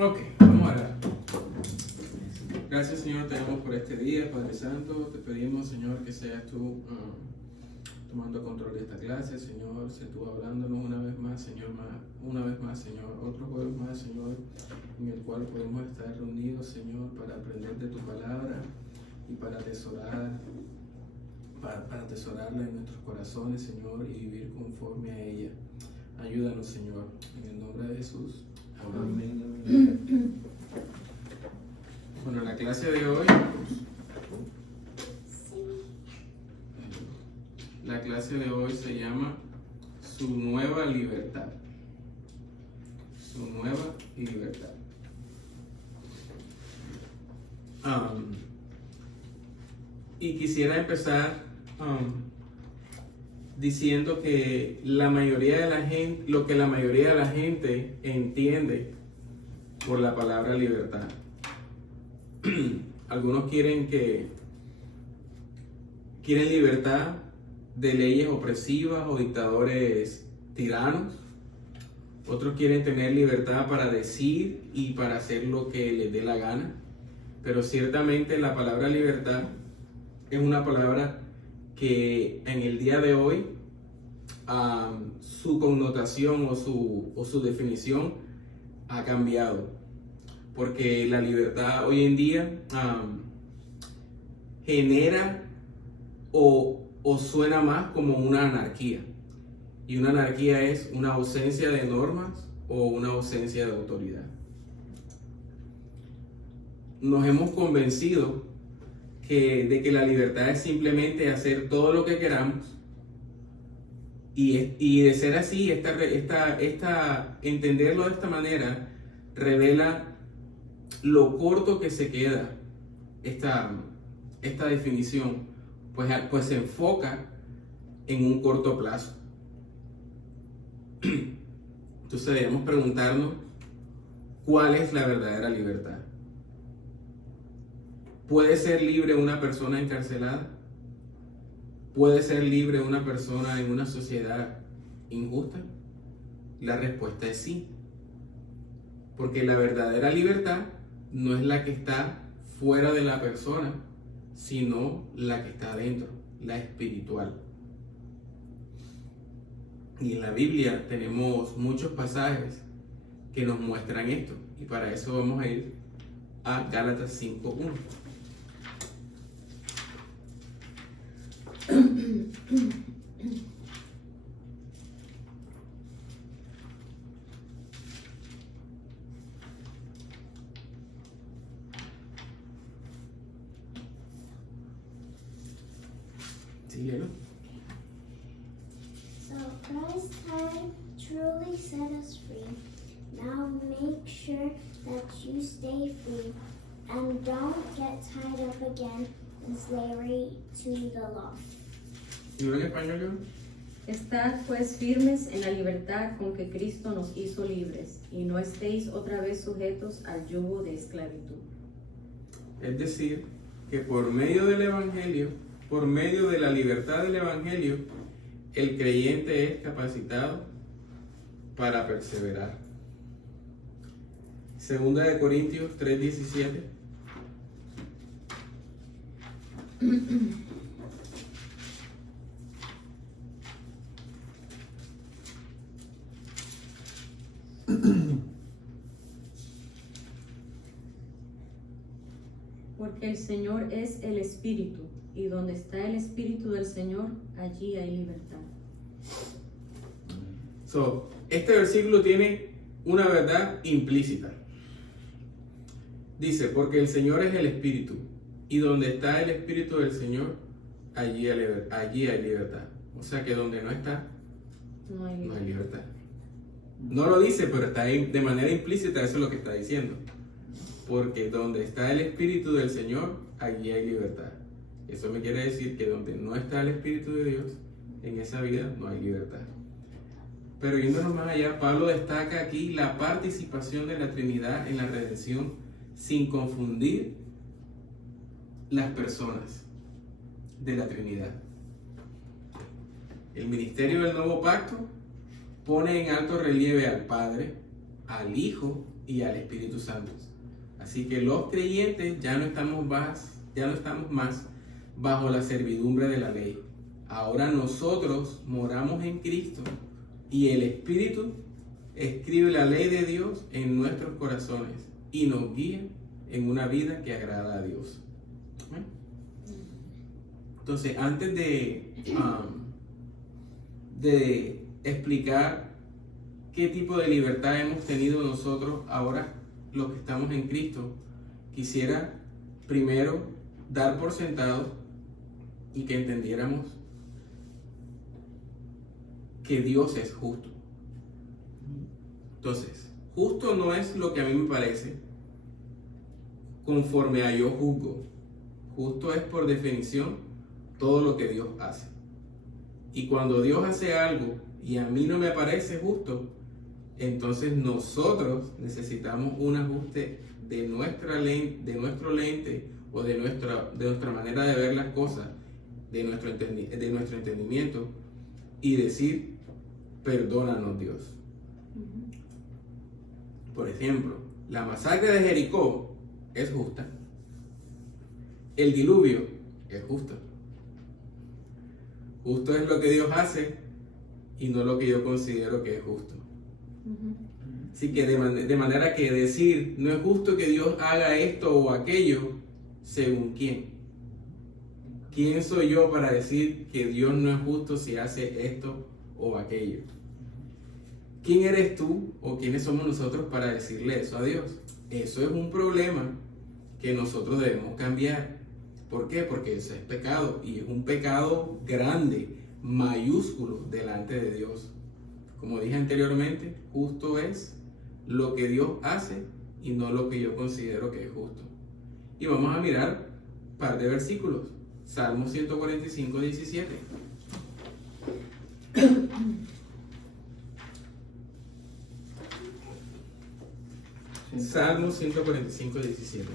Ok, vamos a orar. Gracias, Señor, te damos por este día, Padre Santo. Te pedimos, Señor, que seas tú tomando control de esta clase, Señor. Sé tú hablándonos una vez más, Señor, Señor. Otro jueves más, Señor, en el cual podemos estar reunidos, Señor, para aprender de tu palabra y para atesorarla en nuestros corazones, Señor, y vivir conforme a ella. Ayúdanos, Señor, en el nombre de Jesús. Amén. Amén. Bueno, la clase de hoy, se llama Su Nueva Libertad. Su Nueva Libertad. Y quisiera empezar diciendo que la mayoría de la gente, lo que la mayoría de la gente entiende por la palabra libertad. Algunos quieren libertad de leyes opresivas o dictadores tiranos. Otros quieren tener libertad para decir y para hacer lo que les dé la gana. Pero ciertamente la palabra libertad es una palabra que en el día de hoy su connotación o su definición ha cambiado. Porque la libertad hoy en día genera o suena más como una anarquía. Y una anarquía es una ausencia de normas o una ausencia de autoridad. Nos hemos convencido de que la libertad es simplemente hacer todo lo que queramos. Y de ser así, entenderlo de esta manera revela lo corto que se queda esta definición, pues se enfoca en un corto plazo. Entonces debemos preguntarnos cuál es la verdadera libertad. ¿Puede ser libre una persona encarcelada? ¿Puede ser libre una persona en una sociedad injusta? La respuesta es sí. Porque la verdadera libertad no es la que está fuera de la persona, sino la que está adentro, la espiritual. Y en la Biblia tenemos muchos pasajes que nos muestran esto. Y para eso vamos a ir a Gálatas 5:1. Síguelo. So Christ has truly set us free. Now make sure that you stay free and don't get tied up again in slavery to the law. ¿Y en español, yo? Estad pues firmes en la libertad con que Cristo nos hizo libres, y no estéis otra vez sujetos al yugo de esclavitud. Es decir, que por medio del Evangelio, por medio de la libertad del Evangelio, el creyente es capacitado para perseverar. Segunda de Corintios 3:17. Porque el Señor es el Espíritu, y donde está el Espíritu del Señor, allí hay libertad. Este versículo tiene una verdad implícita. Dice, porque el Señor es el Espíritu, y donde está el Espíritu del Señor, allí hay libertad. O sea que donde no está, no hay libertad. No lo dice, pero está ahí de manera implícita, eso es lo que está diciendo. Porque donde está el Espíritu del Señor, allí hay libertad. Eso me quiere decir que donde no está el Espíritu de Dios, en esa vida no hay libertad. Pero yéndonos más allá, Pablo destaca aquí la participación de la Trinidad en la redención sin confundir las personas de la Trinidad. El ministerio del nuevo pacto pone en alto relieve al Padre, al Hijo y al Espíritu Santo. Así que los creyentes ya no estamos más bajo la servidumbre de la ley. Ahora nosotros moramos en Cristo y el Espíritu escribe la ley de Dios en nuestros corazones y nos guía en una vida que agrada a Dios. ¿Amén? Entonces, antes de explicar qué tipo de libertad hemos tenido nosotros ahora, los que estamos en Cristo, quisiera primero dar por sentado y que entendiéramos que Dios es justo. Entonces, justo no es lo que a mí me parece conforme a yo juzgo. Justo es por definición todo lo que Dios hace. Y cuando Dios hace algo y a mí no me parece justo, entonces nosotros necesitamos un ajuste de nuestro lente o de nuestra manera de ver las cosas, de nuestro entendimiento, y decir, perdónanos Dios. Por ejemplo, la masacre de Jericó es justa. El diluvio es justo. Justo es lo que Dios hace y no lo que yo considero que es justo. Así que de manera que decir no es justo que Dios haga esto o aquello, según quién. ¿Quién soy yo para decir que Dios no es justo si hace esto o aquello? ¿Quién eres tú o quiénes somos nosotros para decirle eso a Dios? Eso es un problema que nosotros debemos cambiar. ¿Por qué? Porque eso es pecado y es un pecado grande, mayúsculo delante de Dios. Como dije anteriormente, justo es lo que Dios hace y no lo que yo considero que es justo. Y vamos a mirar un par de versículos. Salmo 145, 17. Salmo 145, 17.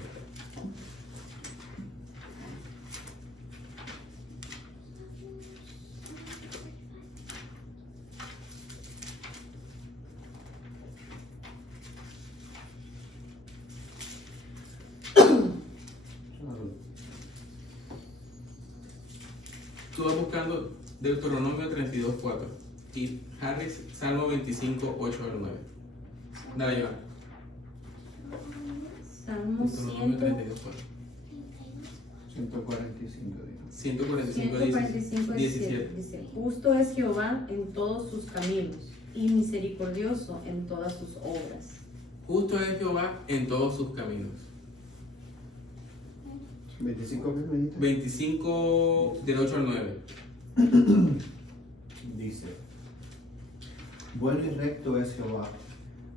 Tú vas buscando Deuteronomio 32, 4 y Harris, Salmo 25, 8 al 9. Dale, Joan. Salmo Deuteronomio 32, 4. 145, 17. 17. Dice, justo es Jehová en todos sus caminos y misericordioso en todas sus obras. Justo es Jehová en todos sus caminos. 25 del 8 al 9. Dice, bueno y recto es Jehová,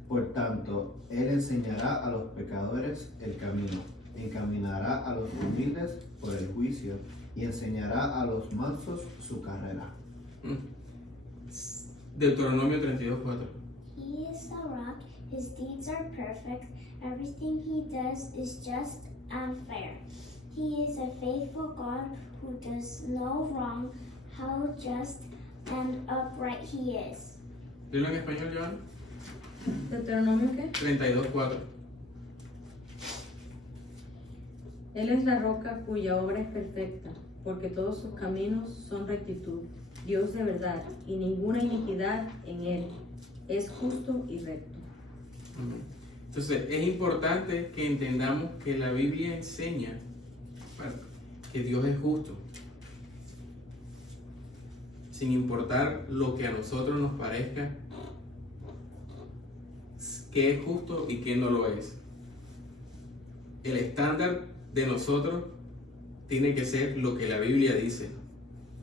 por tanto, Él enseñará a los pecadores el camino, encaminará a los humildes por el juicio y enseñará a los mansos su carrera. Deuteronomio 32, 4. He is the rock, his deeds are perfect, everything he does is just and fair. He is a faithful God who does no wrong, how just and upright he is. Dilo en español, Joan. ¿Deuteronomio qué? 32, 4. Él es la roca cuya obra es perfecta, porque todos sus caminos son rectitud, Dios de verdad, y ninguna iniquidad en él. Es justo y recto. Entonces, es importante que entendamos que la Biblia enseña que Dios es justo, sin importar lo que a nosotros nos parezca que es justo y que no lo es. El estándar de nosotros tiene que ser lo que la Biblia dice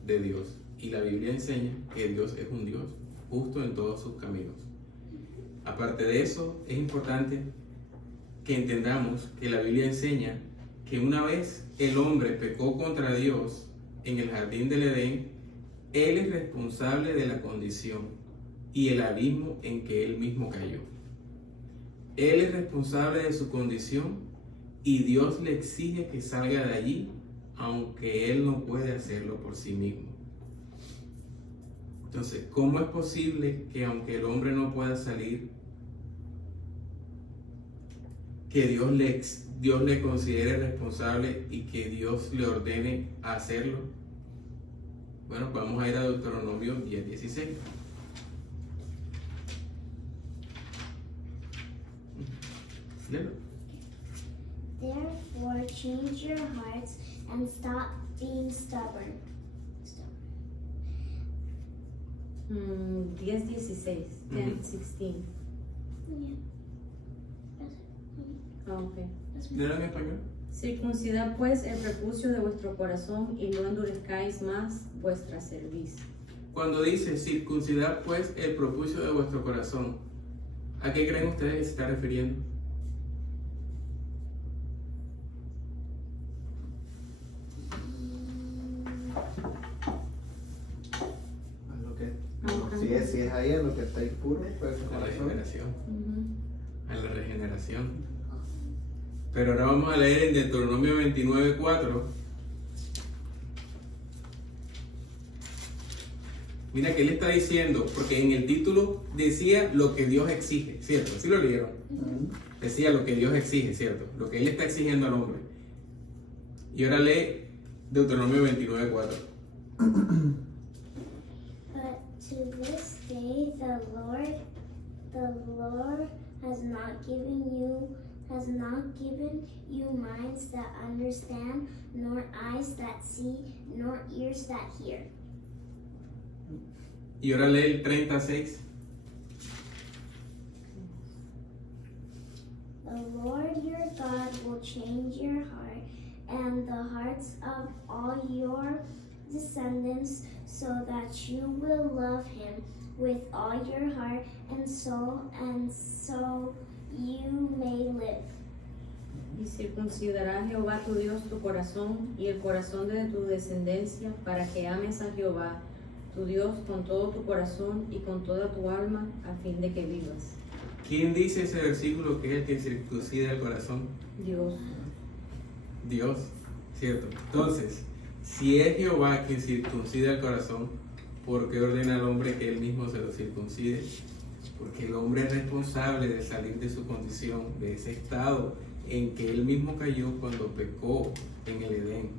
de Dios, y la Biblia enseña que Dios es un Dios justo en todos sus caminos. Aparte de eso, es importante que entendamos que la Biblia enseña que una vez el hombre pecó contra Dios en el jardín del Edén, Él es responsable de la condición y el abismo en que Él mismo cayó. Él es responsable de su condición y Dios le exige que salga de allí, aunque Él no puede hacerlo por sí mismo. Entonces, ¿cómo es posible que aunque el hombre no pueda salir, que Dios le considere responsable y que Dios le ordene hacerlo? Bueno, vamos a ir a Deuteronomio 10:16. Léelo. Therefore, change your hearts and stop being stubborn. 10:16. 10:16. Yeah. Ah, ok. Léelo en español. Circuncidad pues el prepucio de vuestro corazón y no endurezcáis más vuestra cerviz. Cuando dice circuncidad pues el prepucio de vuestro corazón, ¿a qué creen ustedes que se está refiriendo? A lo que, Ajá. si es ahí a lo que está impuro, pues A la corazón. regeneración. Ujú. A la regeneración. Pero ahora vamos a leer en Deuteronomio 29:4. Mira que él está diciendo, porque en el título decía lo que Dios exige, ¿cierto? ¿Sí lo leyeron? Decía lo que Dios exige, ¿cierto? Lo que él está exigiendo al hombre. Y ahora lee Deuteronomio 29:4. But to this day the Lord has not given you minds that understand, nor eyes that see, nor ears that hear. Y ahora lee el 36. The Lord your God will change your heart and the hearts of all your descendants, so that you will love him with all your heart and so you may live. Y circuncidará Jehová tu Dios tu corazón y el corazón de tu descendencia, para que ames a Jehová tu Dios con todo tu corazón y con toda tu alma, a fin de que vivas. ¿Quién dice ese versículo que es el que circuncida el corazón? Dios. Dios, ¿cierto? Entonces, si es Jehová quien circuncida el corazón, ¿por qué ordena al hombre que él mismo se lo circuncide? Porque el hombre es responsable de salir de su condición, de ese estado en que él mismo cayó cuando pecó en el Edén.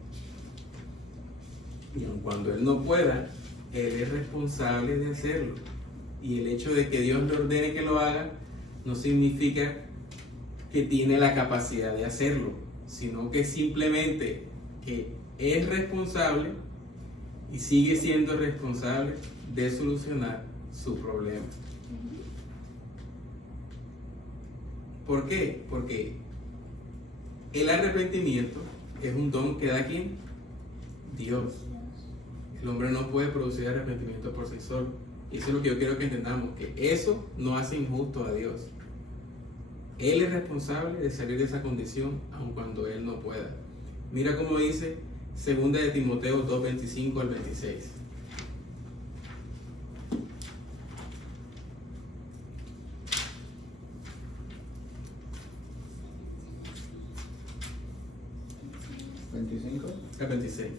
Y aun cuando él no pueda, él es responsable de hacerlo. Y el hecho de que Dios le ordene que lo haga no significa que tiene la capacidad de hacerlo, sino que simplemente que es responsable y sigue siendo responsable de solucionar su problema. ¿Por qué? Porque el arrepentimiento es un don que da ¿quién? Dios. El hombre no puede producir arrepentimiento por sí solo. Y eso es lo que yo quiero que entendamos, que eso no hace injusto a Dios. Él es responsable de salir de esa condición aun cuando él no pueda. Mira cómo dice 2 de Timoteo 2:25 al 26. Al 26.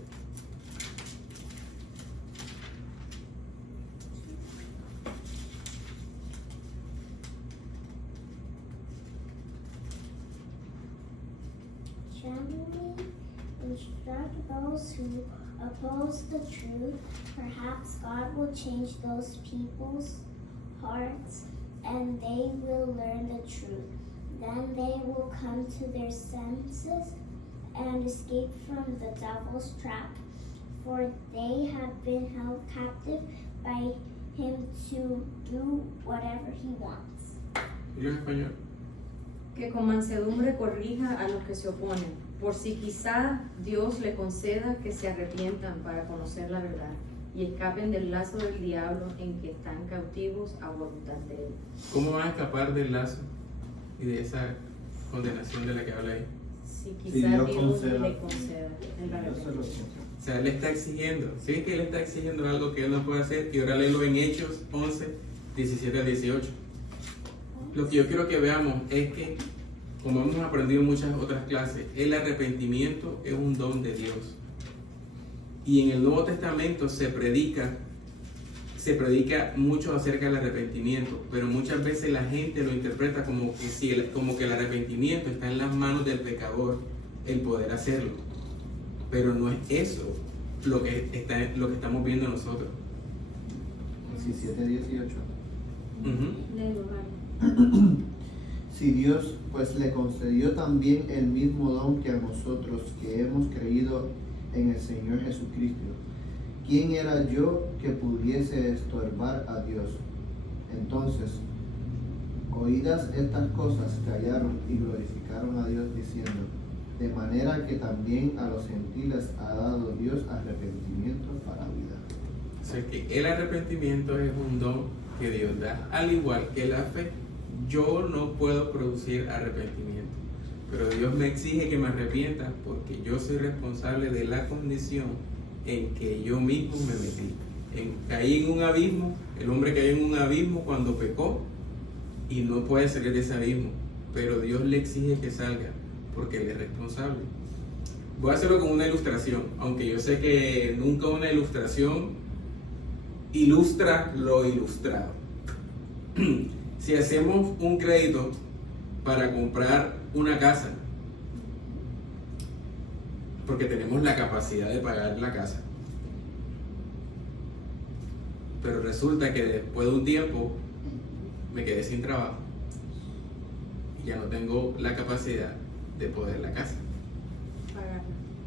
Gently instruct those who oppose the truth. Perhaps God will change those people's hearts and they will learn the truth. Then they will come to their senses and escape from the devil's trap, for they have been held captive by him to do whatever he wants. ¿Y en español? Que con mansedumbre corrija a los que se oponen, por si quizá Dios le conceda que se arrepientan para conocer la verdad y escapen del lazo del diablo en que están cautivos a voluntad de él. ¿Cómo van a escapar del lazo y de esa condenación de la que habla ahí? Si Si quizá Dios Dios conceda. le conceda el Yo se lo arrepentimiento. concede. O sea, él está exigiendo. Sí, que él está exigiendo algo que él no puede hacer. Y ahora léelo en Hechos 11, 17 al 18. Lo que yo quiero que veamos es que, como hemos aprendido en muchas otras clases, el arrepentimiento es un don de Dios. Y en el Nuevo Testamento se se predica mucho acerca del arrepentimiento, pero muchas veces la gente lo interpreta como que el arrepentimiento está en las manos del pecador, el poder hacerlo. Pero no es eso lo que estamos viendo nosotros. 17:18. Léelo, Mario. Si Dios pues le concedió también el mismo don que a nosotros que hemos creído en el Señor Jesucristo, ¿quién era yo que pudiese estorbar a Dios? Entonces, oídas estas cosas, callaron y glorificaron a Dios diciendo, de manera que también a los gentiles ha dado Dios arrepentimiento para vida. O sea que el arrepentimiento es un don que Dios da, al igual que la fe. Yo no puedo producir arrepentimiento, pero Dios me exige que me arrepienta porque yo soy responsable de la condición en que yo mismo me metí. Caí en un abismo, el hombre cayó en un abismo cuando pecó y no puede salir de ese abismo, pero Dios le exige que salga porque Él es responsable. Voy a hacerlo con una ilustración, aunque yo sé que nunca una ilustración ilustra lo ilustrado. Si hacemos un crédito para comprar una casa, porque tenemos la capacidad de pagar la casa, pero resulta que después de un tiempo me quedé sin trabajo y ya no tengo la capacidad de poder la casa,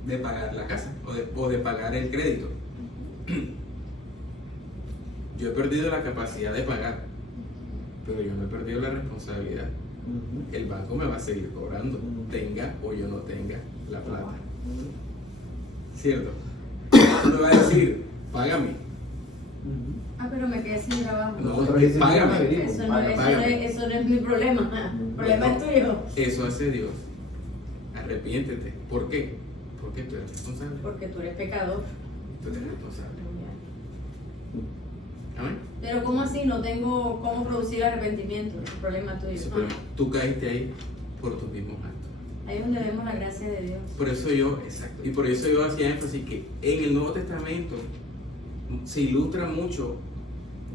de pagar la casa o de pagar el crédito. Yo he perdido la capacidad de pagar, pero yo no he perdido la responsabilidad. El banco me va a seguir cobrando, tenga o yo no tenga la plata. ¿Cierto? Me va a decir, págame. Pero me quedé sin trabajo. No, págame. Eso no es mi problema. El problema es tuyo. Eso hace Dios. Arrepiéntete. ¿Por qué? Porque tú eres responsable. Porque tú eres pecador. Tú eres responsable. ¿Amén? Pero ¿cómo así? No tengo cómo producir arrepentimiento. Es el problema tuyo. Ese problema. Tú caíste ahí por tus mismos actos. Ahí es donde vemos la gracia de Dios. Por eso yo, exacto. Y por eso yo hacía énfasis que en el Nuevo Testamento se ilustra mucho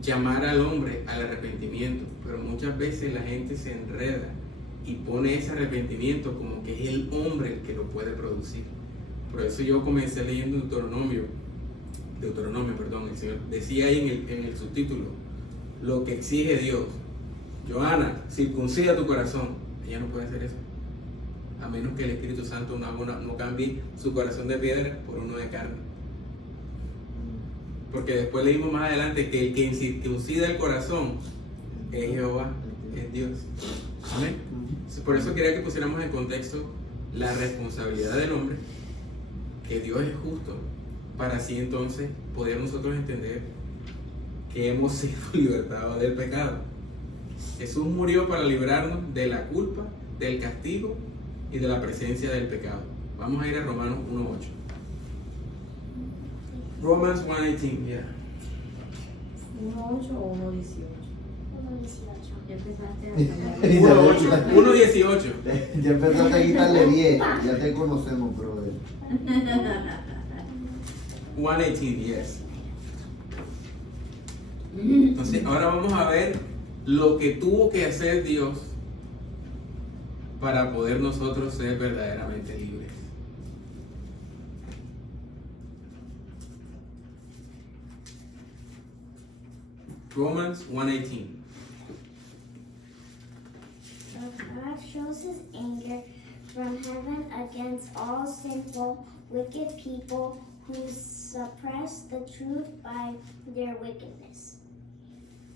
llamar al hombre al arrepentimiento, pero muchas veces la gente se enreda y pone ese arrepentimiento como que es el hombre el que lo puede producir. Por eso yo comencé leyendo Deuteronomio, el Señor decía ahí en el subtítulo, lo que exige Dios. Johanna, circuncida tu corazón. Ella no puede hacer eso, a menos que el Espíritu Santo no cambie su corazón de piedra por uno de carne. Porque después leímos más adelante que el que circuncida el corazón es Jehová, es Dios. Amén. Por eso quería que pusiéramos en contexto la responsabilidad del hombre, que Dios es justo, para así entonces poder nosotros entender que hemos sido libertados del pecado. Jesús murió para librarnos de la culpa, del castigo y de la presencia del pecado. Vamos a ir a Romanos 1:8. Romans 1:18, yeah. 1:8 o 1:18. 1:18. Ya empezaste a cambiar. 1:18. Ya empezaste a quitarle 10. Ya te conocemos, brother. 1:18, yes. Entonces, ahora vamos a ver lo que tuvo que hacer Dios para poder nosotros ser verdaderamente libres. Romans 1:18. God shows his anger from heaven against all sinful, wicked people who suppress the truth by their wickedness.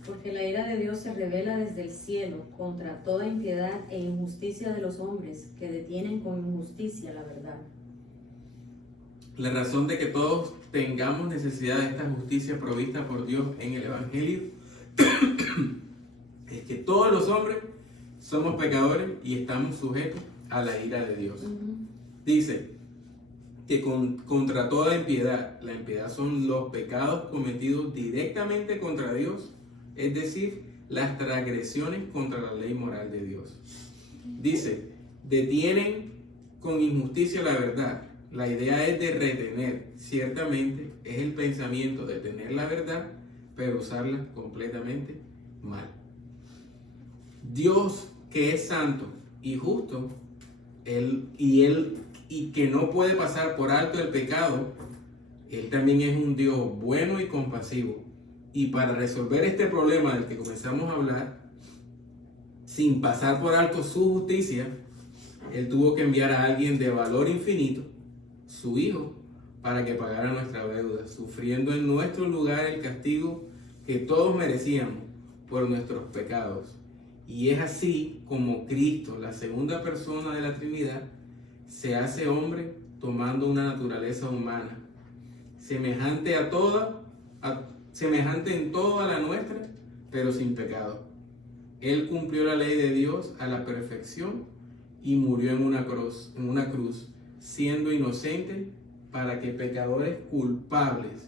Porque la ira de Dios se revela desde el cielo contra toda impiedad e injusticia de los hombres que detienen con injusticia la verdad. La razón de que todos tengamos necesidad de esta justicia provista por Dios en el Evangelio es que todos los hombres somos pecadores y estamos sujetos a la ira de Dios. Dice que contra toda impiedad, la impiedad son los pecados cometidos directamente contra Dios, es decir, las transgresiones contra la ley moral de Dios. Dice, detienen con injusticia la verdad. La idea es de retener, ciertamente es el pensamiento de tener la verdad, pero usarla completamente mal. Dios, que es santo y justo, y que no puede pasar por alto el pecado, Él también es un Dios bueno y compasivo. Y para resolver este problema del que comenzamos a hablar, sin pasar por alto su justicia, Él tuvo que enviar a alguien de valor infinito, su Hijo, para que pagara nuestra deuda, sufriendo en nuestro lugar el castigo que todos merecíamos por nuestros pecados. Y es así como Cristo, la segunda persona de la Trinidad, se hace hombre tomando una naturaleza humana, semejante en todo a la nuestra, pero sin pecado. Él cumplió la ley de Dios a la perfección y murió en una cruz, siendo inocente, para que pecadores culpables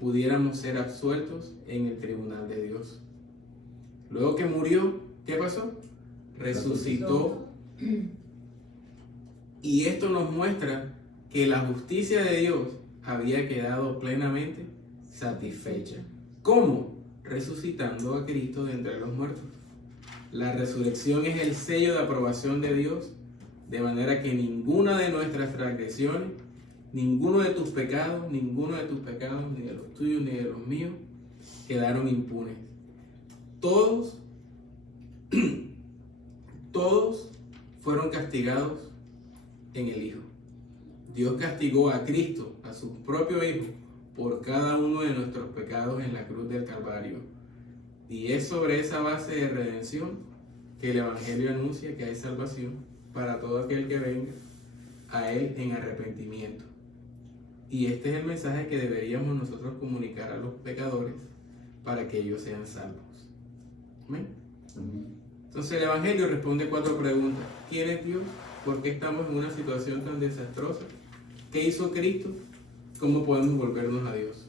pudiéramos ser absueltos en el tribunal de Dios. Luego que murió, ¿qué pasó? Resucitó. Y esto nos muestra que la justicia de Dios había quedado plenamente satisfecha. ¿Cómo? Resucitando a Cristo de entre los muertos. La resurrección es el sello de aprobación de Dios, de manera que ninguna de nuestras transgresiones, ninguno de tus pecados, ni de los tuyos, ni de los míos, quedaron impunes. Todos fueron castigados en el Hijo. Dios castigó a Cristo, a su propio Hijo, por cada uno de nuestros pecados en la cruz del Calvario. Y es sobre esa base de redención que el Evangelio anuncia que hay salvación para todo aquel que venga a Él en arrepentimiento. Y este es el mensaje que deberíamos nosotros comunicar a los pecadores para que ellos sean salvos. ¿Amén? Entonces el Evangelio responde 4 preguntas. ¿Quién es Dios? ¿Por qué estamos en una situación tan desastrosa? ¿Qué hizo Cristo? ¿Cómo podemos volvernos a Dios?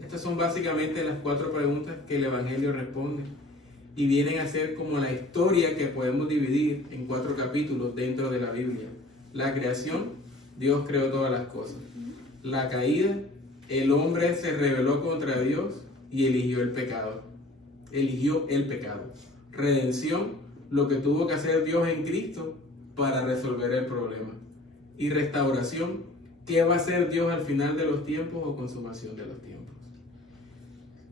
Estas son básicamente las 4 preguntas que el Evangelio responde y vienen a ser como la historia que podemos dividir en 4 capítulos dentro de la Biblia. La creación, Dios creó todas las cosas. La caída, el hombre se rebeló contra Dios y eligió el pecado. Redención, lo que tuvo que hacer Dios en Cristo para resolver el problema. Y restauración, ¿qué va a hacer Dios al final de los tiempos o consumación de los tiempos?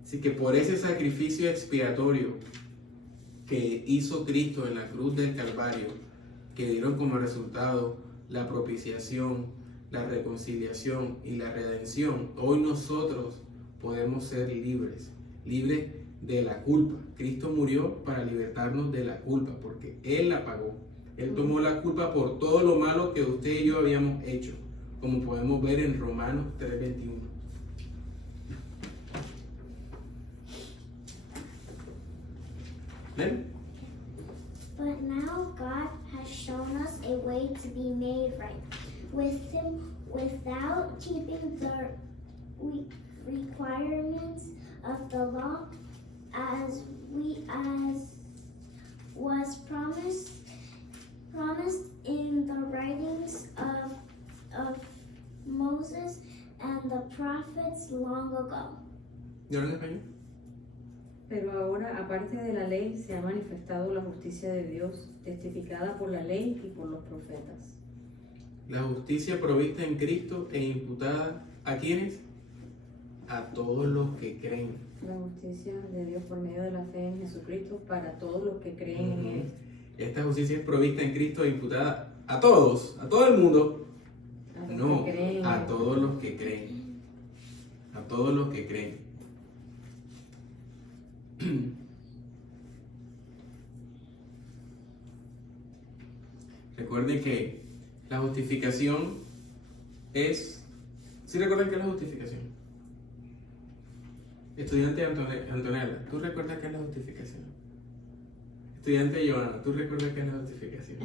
Así que por ese sacrificio expiatorio que hizo Cristo en la cruz del Calvario, que dieron como resultado la propiciación, la reconciliación y la redención, hoy nosotros podemos ser libres de la culpa. Cristo murió para libertarnos de la culpa, porque Él la pagó. Él tomó la culpa por todo lo malo que usted y yo habíamos hecho, como podemos ver en Romanos 3:21. ¿Ven? But now God has shown us a way to be made right with Him without keeping the requirements of the law, as was promised in the writings of Moses and the prophets long ago. ¿Y ahora en español? Pero ahora, aparte de la ley, se ha manifestado la justicia de Dios, testificada por la ley y por los profetas. La justicia provista en Cristo e imputada ¿a quiénes? A todos los que creen. La justicia de Dios por medio de la fe en Jesucristo para todos los que creen en Él. Esta justicia es provista en Cristo e imputada a todos, a todo el mundo. No, a todos los que creen. A todos los que creen. Recuerden que la justificación es... ¿Sí recuerdan qué es la justificación? Estudiante Antonella, ¿tú recuerdas qué es la justificación? Estudiante Joana, ¿tú recuerdas qué es la justificación?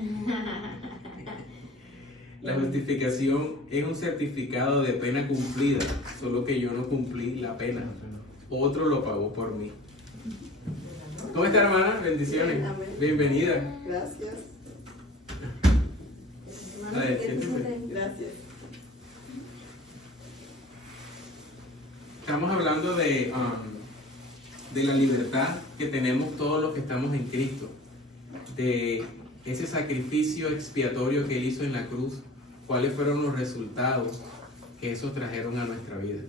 La justificación es un certificado de pena cumplida, solo que yo no cumplí la pena. Otro lo pagó por mí. ¿Cómo está, hermana? Bendiciones. Bienvenida. Gracias. A ver, siéntese. Gracias. Estamos hablando de de la libertad que tenemos todos los que estamos en Cristo, de ese sacrificio expiatorio que Él hizo en la cruz, cuáles fueron los resultados que eso trajeron a nuestra vida.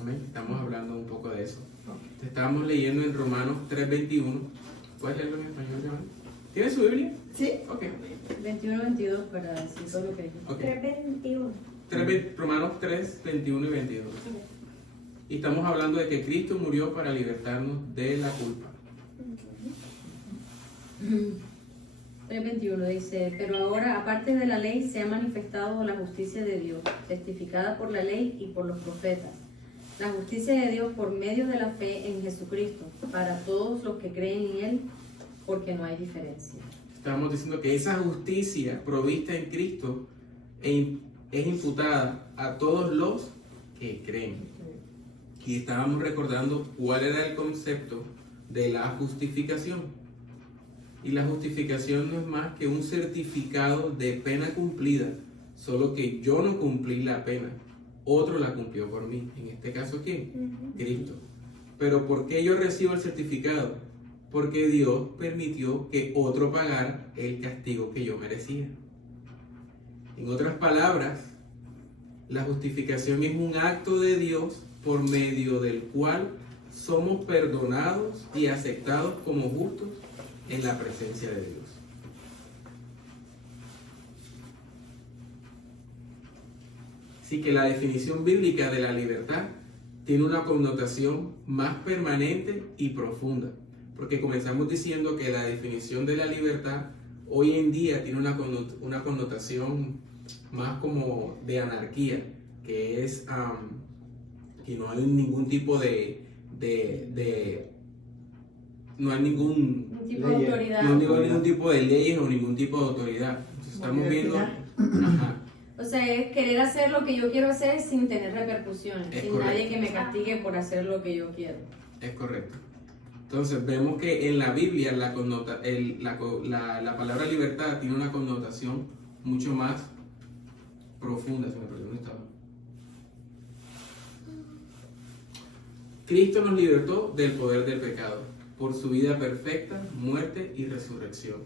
¿Amén? Estamos hablando un poco de eso. Estábamos leyendo en Romanos 3:21. ¿Puedes leerlo en español, Joan? ¿Tienes su Biblia? Sí. Ok. 21-22 para decir todo lo que dijo. Ok. 3:21. Romanos 3, 21 y 22. Y estamos hablando de que Cristo murió para libertarnos de la culpa. 3:21 dice, pero ahora, aparte de la ley, se ha manifestado la justicia de Dios, testificada por la ley y por los profetas. La justicia de Dios por medio de la fe en Jesucristo, para todos los que creen en Él, porque no hay diferencia. Estamos diciendo que esa justicia provista en Cristo es imputada a todos los que creen. Y estábamos recordando cuál era el concepto de la justificación. Y la justificación no es más que un certificado de pena cumplida, solo que yo no cumplí la pena, otro la cumplió por mí. En este caso, ¿quién? Cristo. Pero ¿por qué yo recibo el certificado? Porque Dios permitió que otro pagara el castigo que yo merecía. En otras palabras, la justificación es un acto de Dios por medio del cual somos perdonados y aceptados como justos en la presencia de Dios. Así que la definición bíblica de la libertad tiene una connotación más permanente y profunda, porque comenzamos diciendo que la definición de la libertad hoy en día tiene una connotación más como de anarquía, que es que no hay ningún tipo no hay ningún tipo de autoridad. no hay ningún tipo de leyes o ningún tipo de autoridad. Entonces, estamos viendo, ajá, O sea, es querer hacer lo que yo quiero hacer sin tener repercusiones, Es sin correcto. nadie que me castigue por hacer lo que yo quiero. es correcto. Entonces vemos que en la Biblia la palabra libertad tiene una connotación mucho más profunda. Se me perdió un estado. Cristo nos libertó del poder del pecado por su vida perfecta, muerte y resurrección.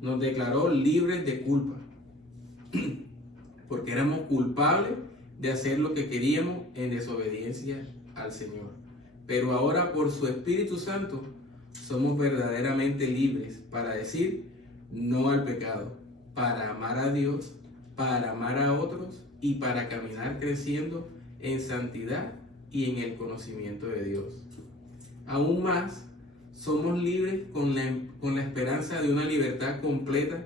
Nos declaró libres de culpa, porque éramos culpables de hacer lo que queríamos en desobediencia al Señor. Pero ahora por su Espíritu Santo somos verdaderamente libres para decir no al pecado, para amar a Dios, para amar a otros y para caminar creciendo en santidad y en el conocimiento de Dios. Aún más, somos libres con la esperanza de una libertad completa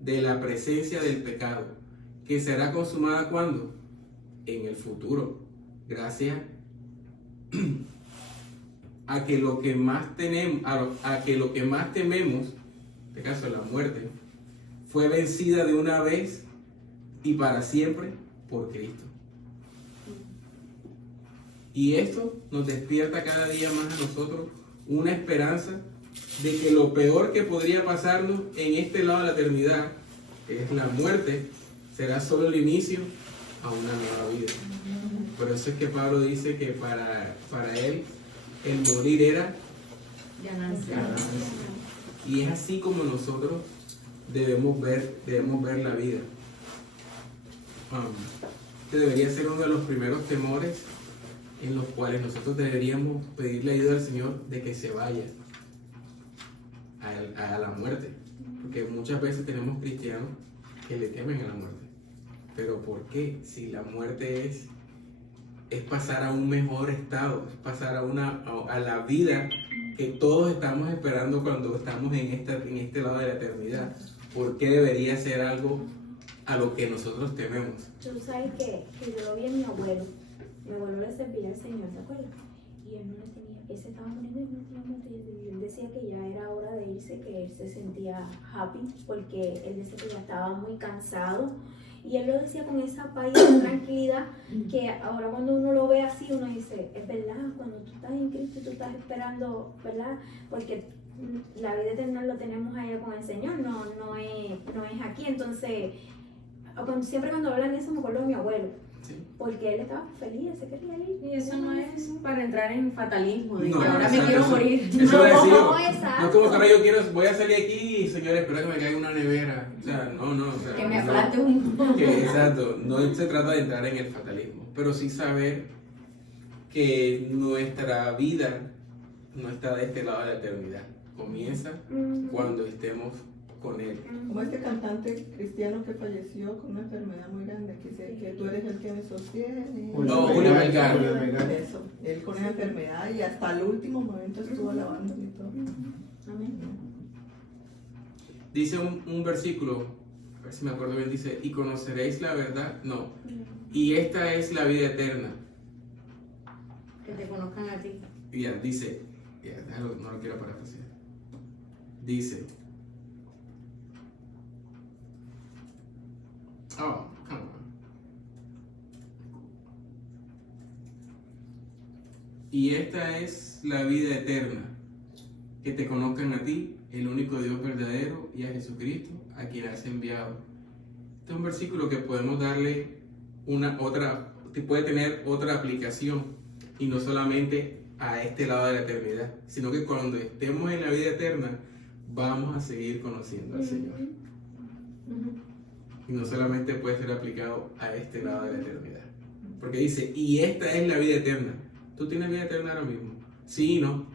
de la presencia del pecado, que será consumada ¿cuándo? En el futuro, gracias a que lo que más tememos, en este caso la muerte, fue vencida de una vez y para siempre por Cristo. Y esto nos despierta cada día más a nosotros una esperanza de que lo peor que podría pasarnos en este lado de la eternidad, que es la muerte, será solo el inicio a una nueva vida. Por eso es que Pablo dice que para él el morir era Ganancia. ganancia. Y es así como nosotros debemos ver la vida. Este debería ser uno de los primeros temores en los cuales nosotros deberíamos pedirle ayuda al Señor de que se vaya a la muerte. Porque muchas veces tenemos cristianos que le temen a la muerte. Pero ¿por qué? Si la muerte es pasar a un mejor estado, es pasar a la vida que todos estamos esperando cuando estamos en este lado de la eternidad. ¿Por qué debería ser algo a lo que nosotros tememos? Tú sabes que yo lo vi en mi abuelo. Mi abuelo le servía al Señor, ¿te acuerdas? Y él no le tenía, él se estaba muriendo y no tenía muerte. Y él decía que ya era hora de irse, que él se sentía happy, porque él decía que ya estaba muy cansado. Y él lo decía con esa paz y esa tranquilidad, que ahora cuando uno lo ve así, uno dice, es verdad, cuando tú estás en Cristo, tú estás esperando, ¿verdad? Porque la vida eterna lo tenemos allá con el Señor, no es aquí. Entonces, siempre cuando hablan de eso me acuerdo de mi abuelo. Sí. Porque él estaba feliz, él se quería ir. Y eso no es para entrar en fatalismo, de No, que ahora me exacto, quiero eso- morir. Eso iba a decir yo. No, exacto. No como que ahora yo voy a salir aquí y señores, espero que me caiga una nevera. O sea, no, o sea, Que me no. aplaste un Exacto, no se trata de entrar en el fatalismo, pero sí saber que nuestra vida no está de este lado de la eternidad. Comienza cuando estemos con Él. Como este cantante cristiano que falleció con una enfermedad muy grande, que dice que tú eres el que me sostiene. No, Julio Vergara. Julio Vergara. Eso, él con esa enfermedad y hasta el último momento estuvo alabando y todo. Amén. Dice un versículo, a ver si me acuerdo bien, dice, y conoceréis la verdad, no, y esta es la vida eterna. Que te conozcan a ti. Y ya, dice, ya, no lo quiero parafrasear. Dice, oh, come on. Y esta es la vida eterna, que te conozcan a ti, el único Dios verdadero, y a Jesucristo, a quien has enviado. Este es un versículo que podemos darle que puede tener otra aplicación, y no solamente a este lado de la eternidad, sino que cuando estemos en la vida eterna, vamos a seguir conociendo al Señor. Y no solamente puede ser aplicado a este lado de la eternidad. Porque dice, y esta es la vida eterna. ¿Tú tienes vida eterna ahora mismo? Sí y no.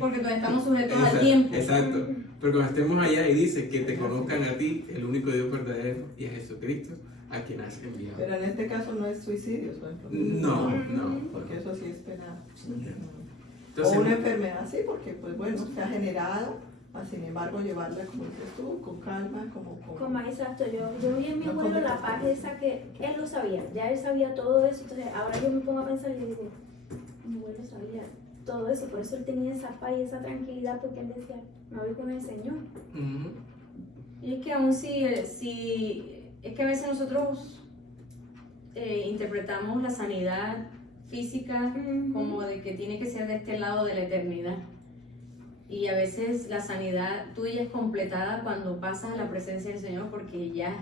Porque todos estamos sujetos al Exacto, tiempo. exacto. Pero cuando estemos allá y dice que te conozcan a ti, el único Dios verdadero, y a Jesucristo, a quien has enviado. Pero en este caso no es suicidio, por ejemplo. No. Porque eso sí es penado. Entonces, O una enfermedad, sí, porque pues bueno, se ha generado, mas, sin embargo llevarla, como dices tú, con calma, Como exacto, yo vi en mi No abuelo come- la paz esa que él lo sabía, ya él sabía todo eso, entonces ahora yo me pongo a pensar y digo, mi abuelo sabía todo eso, por eso él tenía esa paz y esa tranquilidad, porque él decía, me voy con el Señor. ujú. Y es que aún si es que a veces nosotros interpretamos la sanidad física como de que tiene que ser de este lado de la eternidad. Y a veces la sanidad tuya es completada cuando pasas a la presencia del Señor, porque ya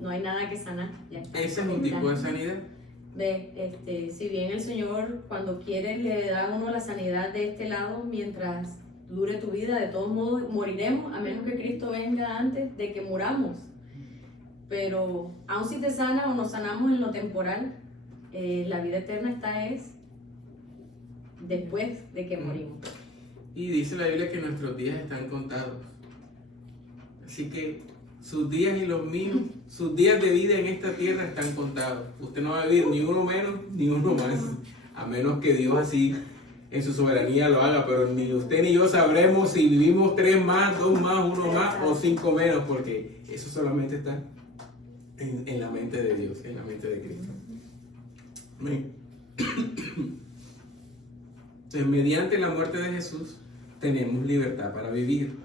no hay nada que sanar. Ya está Ese es un tipo de sanidad. si bien el Señor cuando quiere le da a uno la sanidad de este lado mientras dure tu vida, de todos modos moriremos a menos que Cristo venga antes de que muramos. Pero aun si te sana o nos sanamos en lo temporal, la vida eterna es después de que morimos. Y dice la Biblia que nuestros días están contados. Así que sus días y los míos, sus días de vida en esta tierra están contados. Usted no va a vivir ni uno menos ni uno más, a menos que Dios así en su soberanía lo haga, pero ni usted ni yo sabremos si vivimos 3 más, 2 más, 1 más o 5 menos, porque eso solamente está en la mente de Dios, en la mente de Cristo. Amén. Entonces, mediante la muerte de Jesús tenemos libertad para vivir.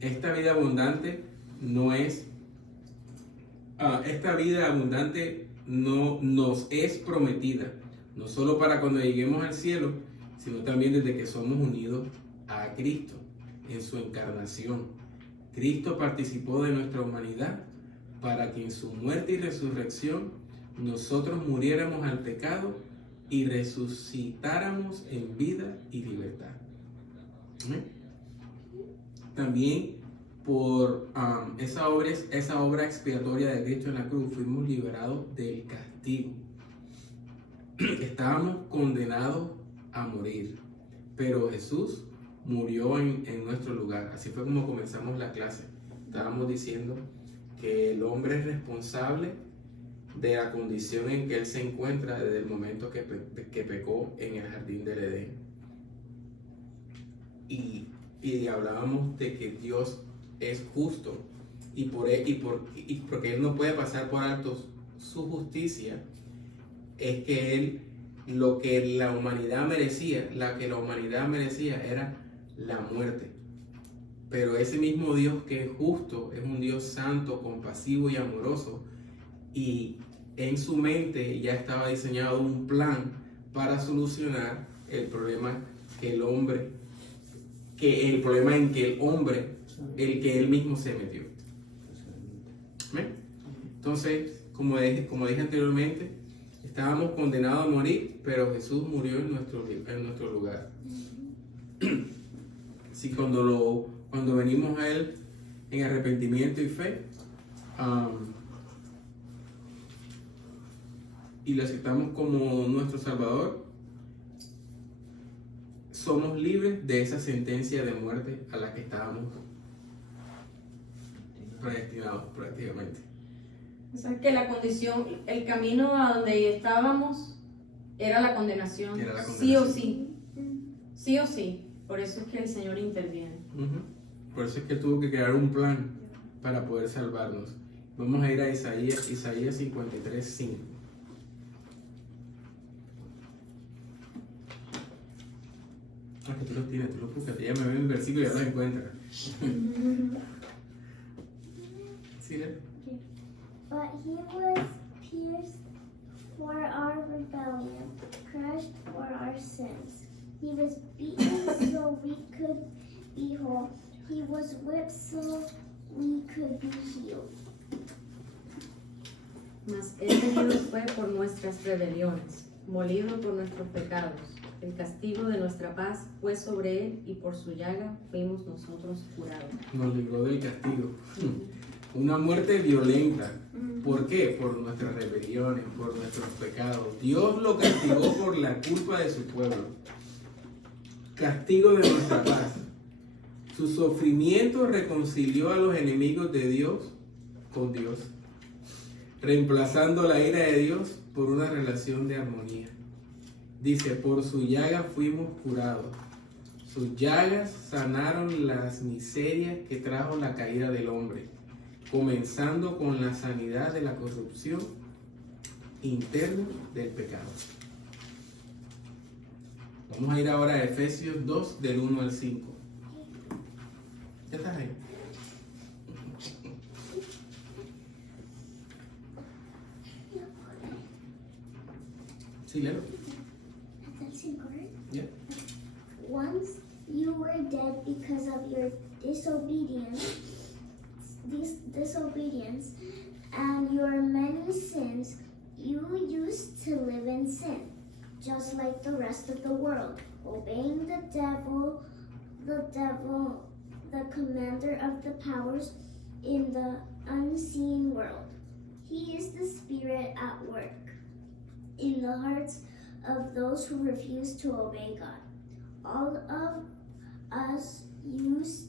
Esta vida abundante no es, esta vida abundante no nos es prometida, no solo para cuando lleguemos al cielo, sino también desde que somos unidos a Cristo en su encarnación. Cristo participó de nuestra humanidad para que en su muerte y resurrección nosotros muriéramos al pecado y resucitáramos en vida y libertad. ¿Amén? También por esa obra expiatoria de Cristo en la cruz fuimos liberados del castigo. Estábamos condenados a morir, pero Jesús murió en nuestro lugar. Así fue como comenzamos la clase. Estábamos diciendo que el hombre es responsable de la condición en que él se encuentra desde el momento que pecó en el jardín del Edén. Y hablábamos de que Dios es justo y porque Él no puede pasar por alto su justicia, es que lo que la humanidad merecía era la muerte. Pero ese mismo Dios que es justo, es un Dios santo, compasivo y amoroso, y en su mente ya estaba diseñado un plan para solucionar el problema en que el que él mismo se metió. ¿Ven? Entonces, como dije anteriormente, estábamos condenados a morir, pero Jesús murió en nuestro lugar. Así cuando venimos a Él en arrepentimiento y fe, y lo aceptamos como nuestro Salvador, somos libres de esa sentencia de muerte a la que estábamos predestinados prácticamente. O sea que la condición, el camino a donde estábamos era la condenación. Era la Sí o condenación. sí. Sí o sí. Por eso es que el Señor interviene. Por eso es que tuvo que crear un plan para poder salvarnos. Vamos a ir a Isaías 53:5. Ah, que tú los tienes, tú los buscas, ya me ven el versículo y ya los encuentras. ¿Sí, Leo? But he was pierced for our rebellion, crushed for our sins. He was beaten so we could be whole. He was whipped so we could be healed. Mas Él herido fue por nuestras rebeliones, molido por nuestros pecados. El castigo de nuestra paz fue sobre Él y por su llaga fuimos nosotros curados. Nos libró del castigo. Una muerte violenta. ¿Por qué? Por nuestras rebeliones, por nuestros pecados. Dios lo castigó por la culpa de su pueblo. Castigo de nuestra paz. Su sufrimiento reconcilió a los enemigos de Dios con Dios, reemplazando la ira de Dios por una relación de armonía. Dice, por su llaga fuimos curados. Sus llagas sanaron las miserias que trajo la caída del hombre, comenzando con la sanidad de la corrupción interna del pecado. Vamos a ir ahora a Efesios 2, del 1 al 5. ¿Ya estás ahí? Sí, léelo. That's important. Ya. Once you were dead because of your disobedience, and your many sins, you used to live in sin, just like the rest of the world, obeying the devil, the commander of the powers in the unseen world. He is the spirit at work in the hearts of those who refuse to obey God. All of us used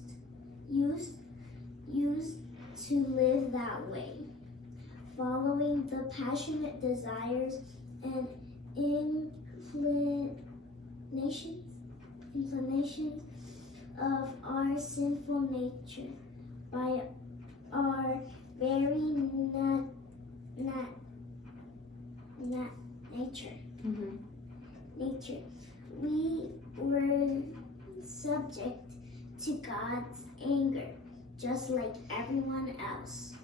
to live that way, following the passionate desires and inclinations of our sinful nature. By our very nature, we were subject to God's anger, just like everyone else.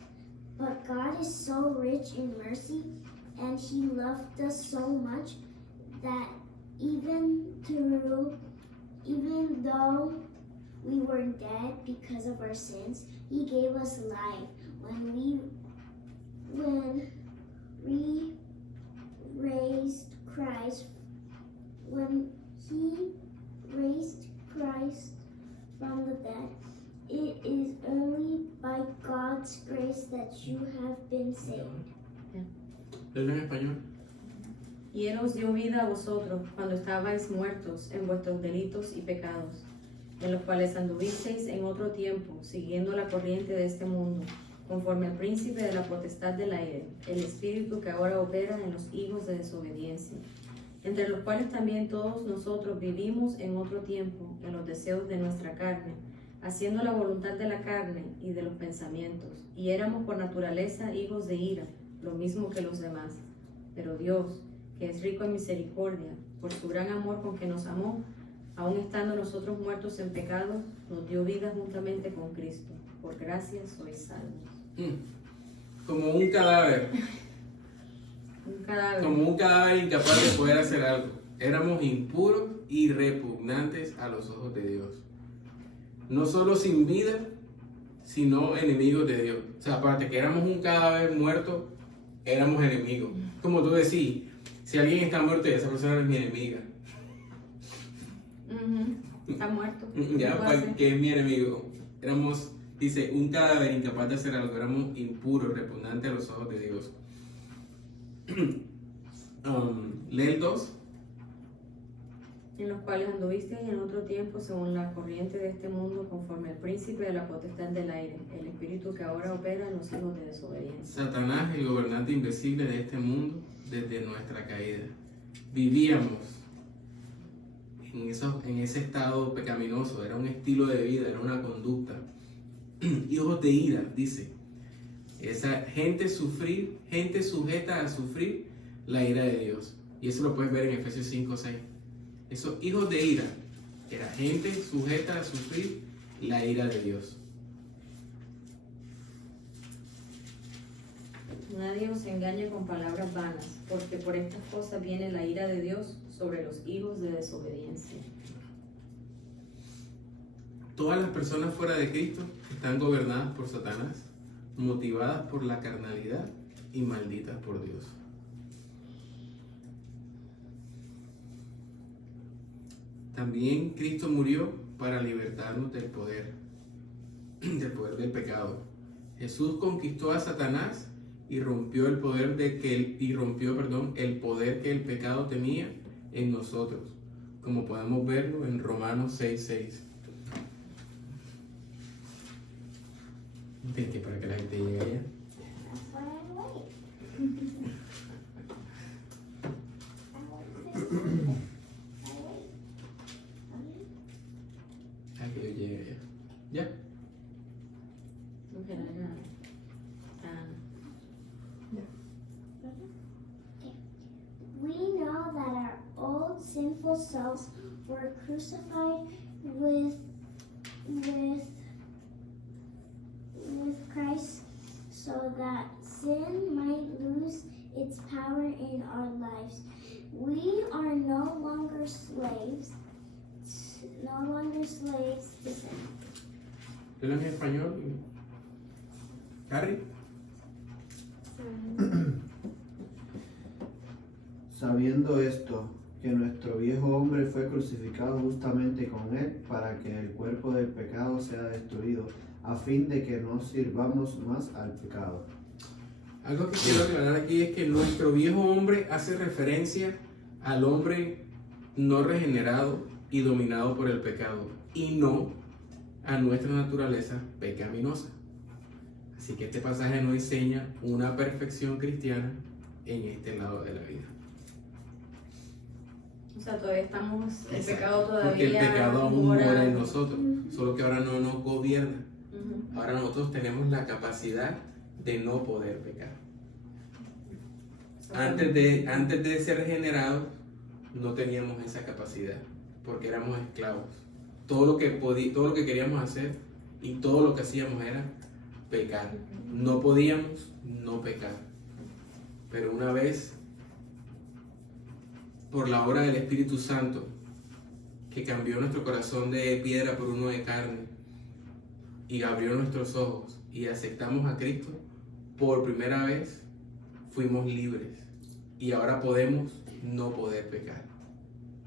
But God is so rich in mercy, and He loved us so much that even though we were dead because of our sins, He gave us life when He raised Christ from the dead. It is only by God's grace that you have been saved. Léelo en español. Y Él os dio vida a vosotros cuando estabais muertos en vuestros delitos y pecados, en los cuales anduvisteis en otro tiempo, siguiendo la corriente de este mundo, conforme al príncipe de la potestad del aire, el espíritu que ahora opera en los hijos de desobediencia, entre los cuales también todos nosotros vivimos en otro tiempo, en los deseos de nuestra carne, haciendo la voluntad de la carne y de los pensamientos, y éramos por naturaleza hijos de ira, lo mismo que los demás. Pero Dios, que es rico en misericordia, por su gran amor con que nos amó, aun estando nosotros muertos en pecado, nos dio vida juntamente con Cristo. Por gracia sois salvos. Como un cadáver. Un cadáver. Como un cadáver incapaz de poder hacer algo. Éramos impuros y repugnantes a los ojos de Dios. No solo sin vida, sino enemigos de Dios. O sea, aparte que éramos un cadáver muerto éramos enemigos. Como tú decís, si alguien está muerto, esa persona es mi enemiga. Está muerto. Ya, ¿Qué puede hacer? que es mi enemigo. Éramos, dice, un cadáver incapaz de hacer algo. Éramos impuros, repugnantes a los ojos de Dios. Lee el 2. En los cuales anduvisteis en otro tiempo según la corriente de este mundo, conforme al príncipe de la potestad del aire, el espíritu que ahora opera en los hijos de desobediencia. Satanás, el gobernante invisible de este mundo, desde nuestra caída. Vivíamos en ese estado pecaminoso, era un estilo de vida, era una conducta. Hijos de ira, dice. Esa gente sujeta a sufrir la ira de Dios. Y eso lo puedes ver en Efesios 5:6. Esos hijos de ira era gente sujeta a sufrir la ira de Dios. Nadie os engañe con palabras vanas, porque por estas cosas viene la ira de Dios sobre los hijos de desobediencia. Todas las personas fuera de Cristo están gobernadas por Satanás, motivadas por la carnalidad y malditas por Dios. También Cristo murió para libertarnos del poder del pecado. Jesús conquistó a Satanás y rompió el poder el poder que el pecado tenía en nosotros, como podemos verlo en Romanos 6:6. Vente para que la gente llegue allá. That's why I wait. A que yo llegue allá. ¿Ya? We know that our old sinful selves were crucified with Christ so that sin might lose its power in our lives. We are no longer slaves to sin. Yo en español. Harry. Sabiendo esto, que nuestro viejo hombre fue crucificado justamente con él para que el cuerpo del pecado sea destruido, a fin de que no sirvamos más al pecado. Algo que quiero aclarar aquí es que nuestro viejo hombre hace referencia al hombre no regenerado y dominado por el pecado, y no a nuestra naturaleza pecaminosa. Así que este pasaje nos enseña una perfección cristiana en este lado de la vida. O sea, todavía estamos, el Exacto, pecado todavía porque el pecado aún mora. mora en nosotros, solo que ahora no nos gobierna. Ahora nosotros tenemos la capacidad de no poder pecar. Antes de ser regenerados, no teníamos esa capacidad, porque éramos esclavos. Todo lo que queríamos hacer y todo lo que hacíamos era pecar. No podíamos no pecar. Pero una vez, por la obra del Espíritu Santo, que cambió nuestro corazón de piedra por uno de carne y abrió nuestros ojos y aceptamos a Cristo, por primera vez fuimos libres y ahora podemos no poder pecar,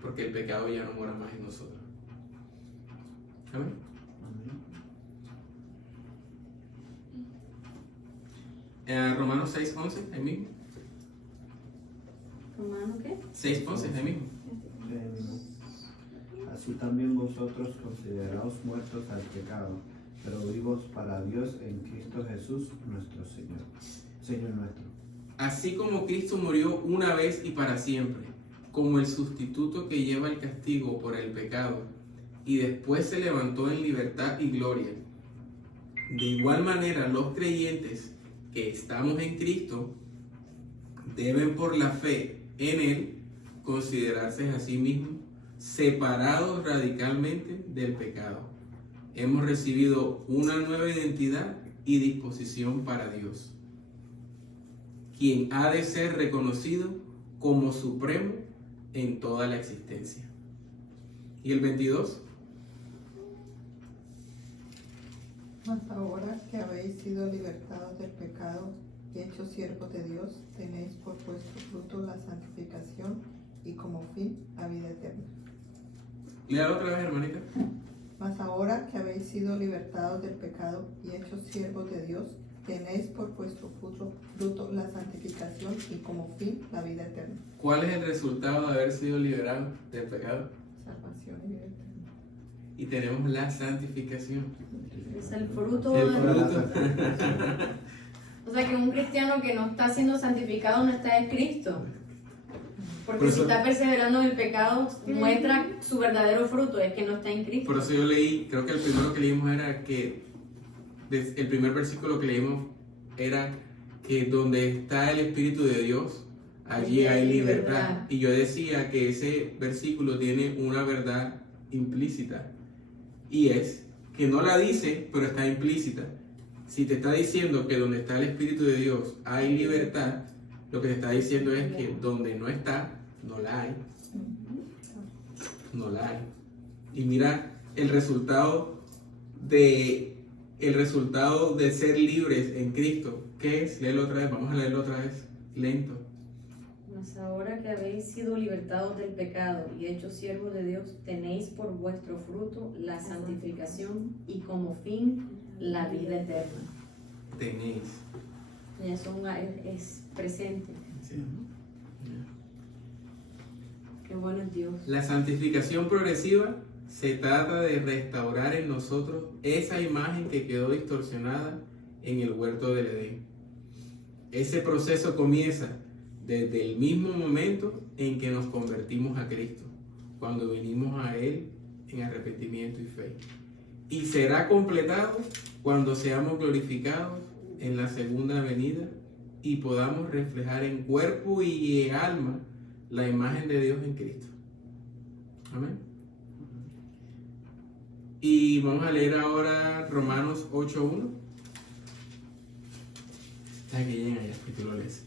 porque el pecado ya no mora más en nosotros. Amén. Romanos 6:11, ahí mismo. ¿Romano qué? 6:11, ahí mismo. Así también vosotros consideraos muertos al pecado, pero vivos para Dios en Cristo Jesús nuestro Señor nuestro. Así como Cristo murió una vez y para siempre, como el sustituto que lleva el castigo por el pecado, y después se levantó en libertad y gloria. De igual manera, los creyentes que estamos en Cristo deben por la fe en Él considerarse a sí mismos separados radicalmente del pecado. Hemos recibido una nueva identidad y disposición para Dios, quien ha de ser reconocido como supremo en toda la existencia. ¿Y el 22? Mas ahora que habéis sido libertados del pecado y hechos siervos de Dios, tenéis por vuestro fruto la santificación y como fin la vida eterna. Léalo otra vez, hermanita. Mas ahora que habéis sido libertados del pecado y hechos siervos de Dios, tenéis por vuestro fruto la santificación y como fin la vida eterna. ¿Cuál es el resultado de haber sido liberados del pecado? Salvación y vida eterna. Y tenemos la santificación. Es el fruto. El de- fruto. O sea que un cristiano que no está siendo santificado no está en Cristo. Porque Por si eso- está perseverando en el pecado, muestra su verdadero fruto, es que no está en Cristo. Por eso yo leí, creo que el primero que leímos era que, el primer versículo que leímos era que donde está el Espíritu de Dios, allí hay libertad. Y yo decía que ese versículo tiene una verdad implícita. Y es que no la dice, pero está implícita. Si te está diciendo que donde está el Espíritu de Dios hay libertad, lo que te está diciendo es que donde no está, no la hay. No la hay. Y mira el resultado de ser libres en Cristo. ¿Qué es? Léelo otra vez. Vamos a leerlo otra vez. Lento. Mas ahora que habéis sido libertados del pecado y hechos siervos de Dios, tenéis por vuestro fruto la santificación y como fin la vida eterna. Tenéis. Y eso es presente. Sí. Qué bueno es Dios. La santificación progresiva se trata de restaurar en nosotros esa imagen que quedó distorsionada en el huerto del Edén. Ese proceso comienza desde el mismo momento en que nos convertimos a Cristo, cuando venimos a Él en arrepentimiento y fe. Y será completado cuando seamos glorificados en la segunda venida y podamos reflejar en cuerpo y en alma la imagen de Dios en Cristo. Amén. Y vamos a leer ahora Romanos 8:1. Está que lleguen allá, que tú lo lees.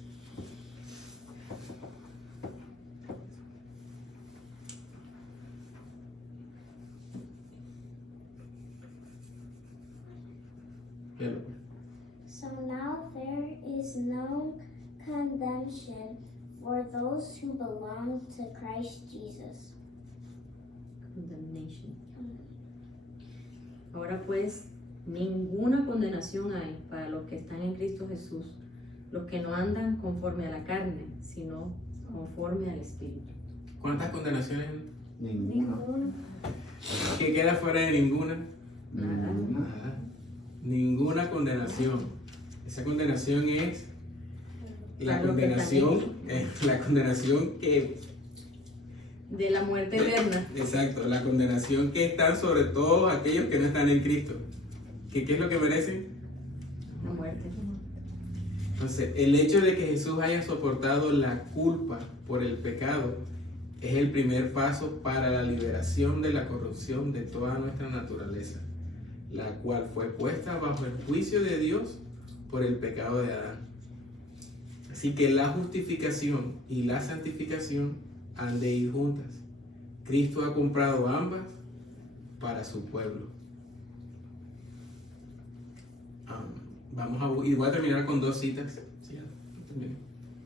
Léelo. So now there is no condemnation for those who belong to Christ Jesus. Condemnation. Ahora pues, ninguna condenación hay para los que están en Cristo Jesús, los que no andan conforme a la carne, sino conforme al Espíritu. ¿Cuántas condenaciones? Ninguna. ¿Qué queda fuera de ninguna? Ninguna. Nada. Ninguna condenación. Esa condenación es la Para los que condenación que De la muerte eterna. exacto, la condenación que está sobre todos aquellos que no están en Cristo. ¿Qué es lo que merecen? La muerte. Entonces, el hecho de que Jesús haya soportado la culpa por el pecado es el primer paso para la liberación de la corrupción de toda nuestra naturaleza, la cual fue puesta bajo el juicio de Dios por el pecado de Adán. Así que la justificación y la santificación han de ir juntas. Cristo ha comprado ambas para su pueblo. Y voy a terminar con dos citas. Sí,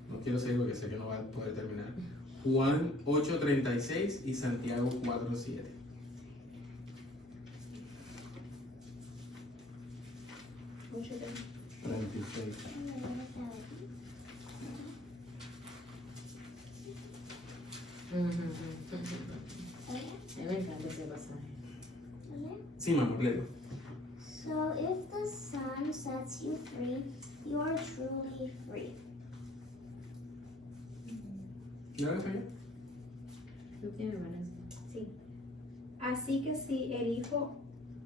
no quiero seguir porque sé que no va a poder terminar. Juan 8:36 y Santiago 4:7. Mucho tiempo. 36. Me encanta ese pasaje. Sí, mamá, léelo. So if the Son sets you free, you are truly free. ¿Léelo, señor? ¿Tú tienes, Vanessa? Sí. Así que si el Hijo